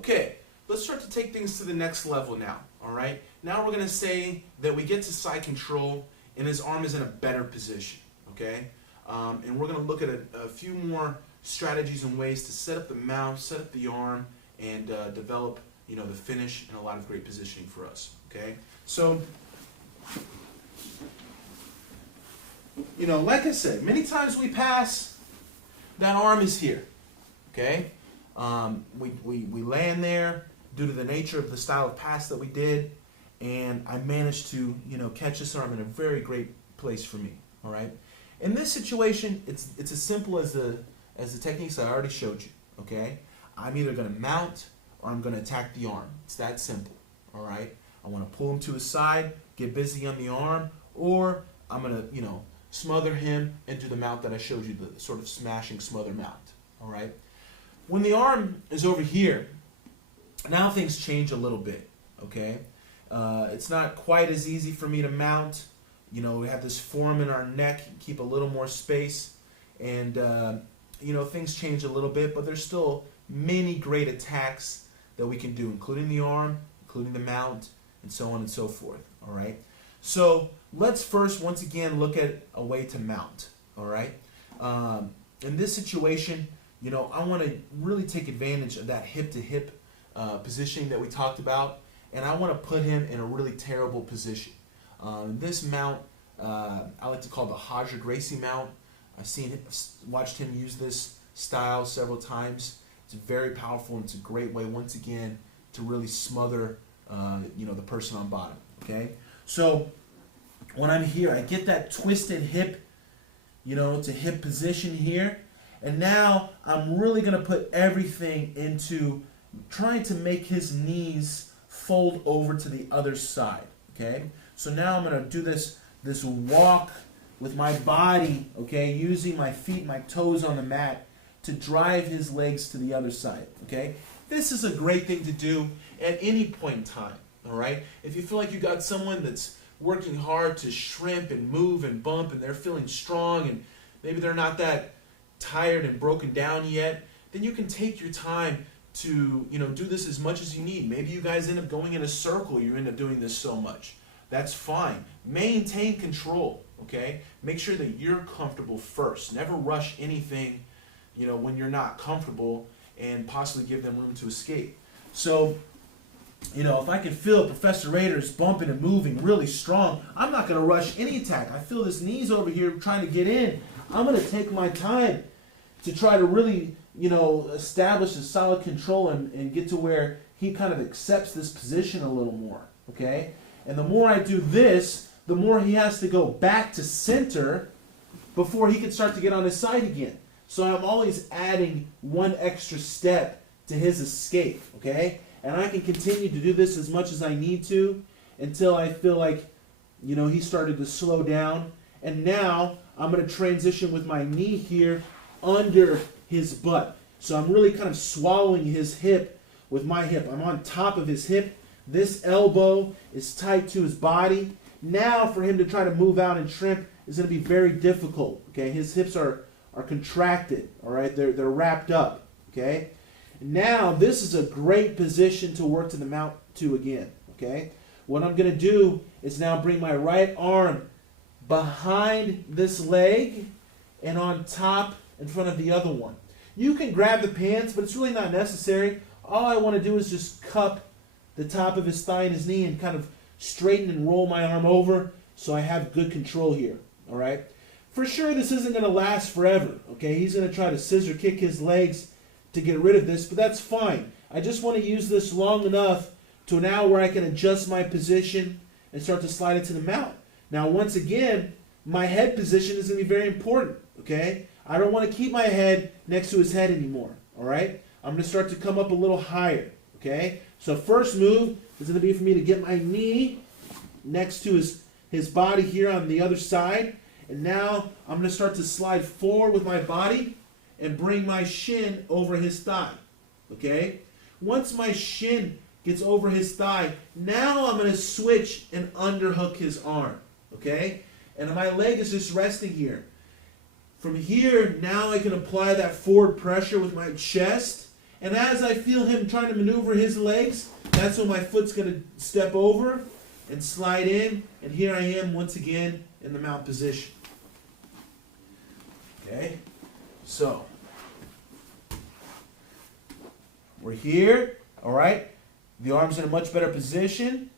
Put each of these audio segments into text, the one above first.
Okay, let's start to take things to the next level now, all right? Now we're going to say that we get to side control and his arm is in a better position, okay? And we're going to look at a few more strategies and ways to set up the mount, set up the arm, and develop, the finish and a lot of great positioning for us, okay? So, like I said, many times we pass, that arm is here, okay? We land there due to the nature of the style of pass that we did, and I managed to, catch this arm in a very great place for me, all right? In this situation, it's as simple as the techniques that I already showed you, okay? I'm either going to mount or I'm going to attack the arm. It's that simple, all right? I want to pull him to his side, get busy on the arm, or I'm going to, smother him and do the mount that I showed you, the sort of smashing smother mount, all right? When the arm is over here, now things change a little bit, okay? It's not quite as easy for me to mount. We have this form in our neck, keep a little more space, and, things change a little bit, but there's still many great attacks that we can do, including the arm, including the mount, and so on and so forth, all right? So let's first, once again, look at a way to mount, all right? In this situation, I want to really take advantage of that hip-to-hip positioning that we talked about, and I want to put him in a really terrible position. This mount, I like to call the Hodger Gracie mount. Watched him use this style several times. It's very powerful, and it's a great way, once again, to really smother, the person on bottom, okay? So when I'm here, I get that twisted hip, to hip position here, and now I'm really going to put everything into trying to make his knees fold over to the other side, okay? So now I'm going to do this walk with my body, okay, using my feet, my toes on the mat to drive his legs to the other side, okay? This is a great thing to do at any point in time, all right? If you feel like you got someone that's working hard to shrimp and move and bump and they're feeling strong and maybe they're not that tired and broken down yet, then you can take your time to, do this as much as you need. Maybe you guys end up going in a circle, you end up doing this so much. That's fine. Maintain control, okay? Make sure that you're comfortable first. Never rush anything, when you're not comfortable, and possibly give them room to escape. So, if I can feel Professor Rader's bumping and moving really strong, I'm not going to rush any attack. I feel his knees over here trying to get in. I'm going to take my time to try to really, establish a solid control and get to where he kind of accepts this position a little more, okay? And the more I do this, the more he has to go back to center before he can start to get on his side again. So I'm always adding one extra step to his escape, okay? And I can continue to do this as much as I need to until I feel like, he started to slow down. And now I'm going to transition with my knee here under his butt. So I'm really kind of swallowing his hip with my hip. I'm on top of his hip. This elbow is tight to his body. Now for him to try to move out and shrimp is going to be very difficult, okay? His hips are contracted, all right? They're wrapped up, okay? Now this is a great position to work to the mount to again, okay? What I'm going to do is now bring my right arm behind this leg and on top in front of the other one. You can grab the pants, but it's really not necessary. All I want to do is just cup the top of his thigh and his knee and kind of straighten and roll my arm over so I have good control here, all right? For sure, this isn't going to last forever, okay? He's going to try to scissor kick his legs to get rid of this, but that's fine. I just want to use this long enough to now where I can adjust my position and start to slide it to the mount. Now, once again, my head position is going to be very important, okay? I don't want to keep my head next to his head anymore, all right? I'm going to start to come up a little higher, okay? So first move is going to be for me to get my knee next to his body here on the other side. And now I'm going to start to slide forward with my body and bring my shin over his thigh, okay? Once my shin gets over his thigh, now I'm going to switch and underhook his arm, okay? And my leg is just resting here. From here, now I can apply that forward pressure with my chest, And as I feel him trying to maneuver his legs, that's when my foot's going to step over and slide in. And here I am once again in the mount position. Okay, so we're here, all right? The arm's in a much better position.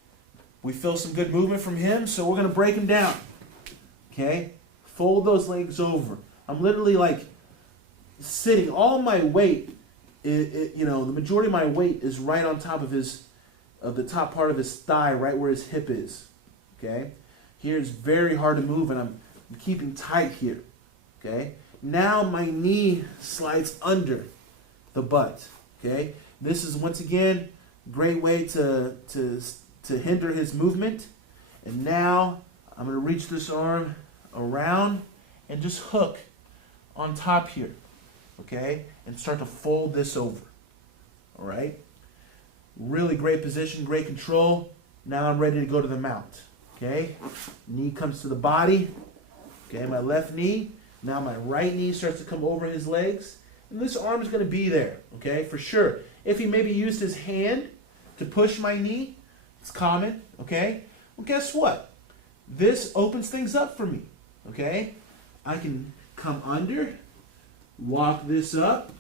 We feel some good movement from him, so we're going to break him down. Okay, fold those legs over. I'm literally like sitting. All my weight, the majority of my weight is right on top of the top part of his thigh, right where his hip is. Okay, here it's very hard to move, and I'm keeping tight here. Okay, now my knee slides under the butt. Okay, this is once again great way to hinder his movement. And now I'm going to reach this arm around and just hook on top here, okay, and start to fold this over. All right, really great position, great control. Now I'm ready to go to the mount. Okay, knee comes to the body. Okay, my left knee. Now my right knee starts to come over his legs, and this arm is going to be there, okay, for sure. If he maybe used his hand to push my knee, it's common, okay? Well, guess what? This opens things up for me, okay? I can come under, walk this up,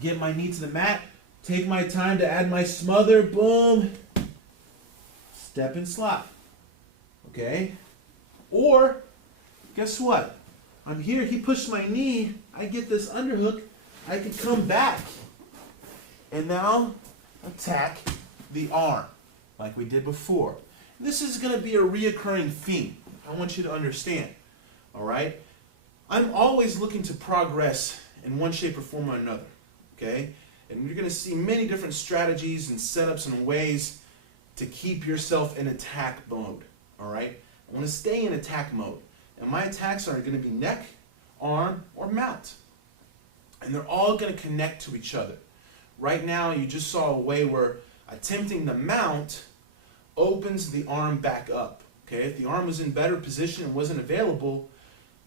get my knee to the mat, take my time to add my smother, boom, step and slide, okay? Or, guess what? I'm here, he pushed my knee, I get this underhook, I can come back and now attack the arm like we did before. This is going to be a reoccurring theme. I want you to understand, all right? I'm always looking to progress in one shape or form or another, okay? And you're going to see many different strategies and setups and ways to keep yourself in attack mode, all right? I want to stay in attack mode. And my attacks are going to be neck, arm, or mount. And they're all going to connect to each other. Right now, you just saw a way where attempting the mount opens the arm back up. Okay, if the arm was in better position and wasn't available,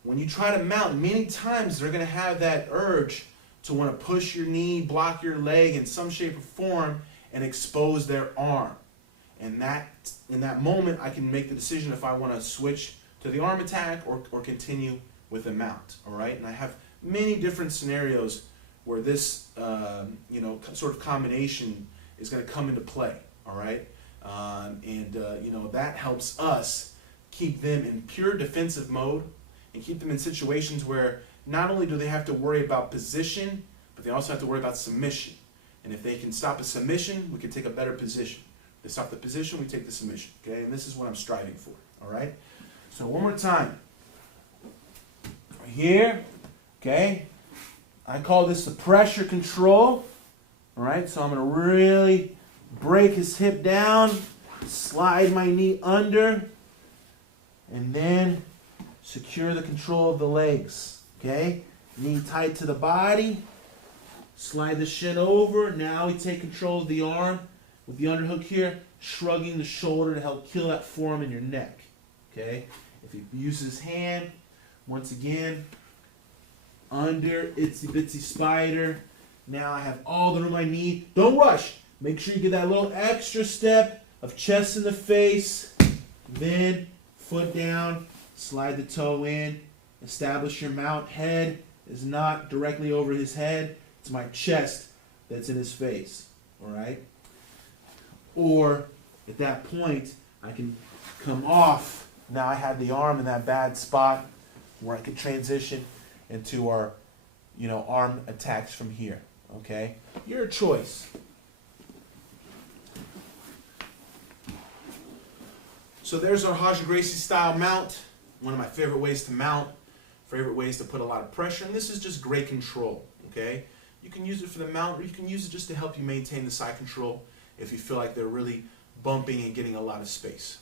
when you try to mount, many times they're going to have that urge to want to push your knee, block your leg in some shape or form, and expose their arm. And in that moment, I can make the decision if I want to switch to the arm attack or continue with the mount. All right, and I have many different scenarios where this sort of combination is going to come into play, all right? That helps us keep them in pure defensive mode and keep them in situations where not only do they have to worry about position, but they also have to worry about submission. And if they can stop a submission, we can take a better position. If they stop the position, we take the submission, okay? And this is what I'm striving for, all right? So one more time. Right here, okay? I call this the pressure control. All right, so I'm going to really break his hip down, slide my knee under, and then secure the control of the legs. Okay, knee tight to the body, slide the shin over. Now we take control of the arm with the underhook here, shrugging the shoulder to help kill that forearm in your neck. Okay, if he uses his hand, once again, under itsy bitsy spider. Now I have all the room I need. Don't rush. Make sure you get that little extra step of chest in the face. Then foot down, slide the toe in, establish your mount. Head is not directly over his head. It's my chest that's in his face. All right? Or at that point, I can come off. Now I have the arm in that bad spot where I can transition into our, arm attacks from here, okay? Your choice. So there's our Raja Gracie style mount. One of my favorite ways to mount, favorite ways to put a lot of pressure, and this is just great control, okay? You can use it for the mount, or you can use it just to help you maintain the side control if you feel like they're really bumping and getting a lot of space.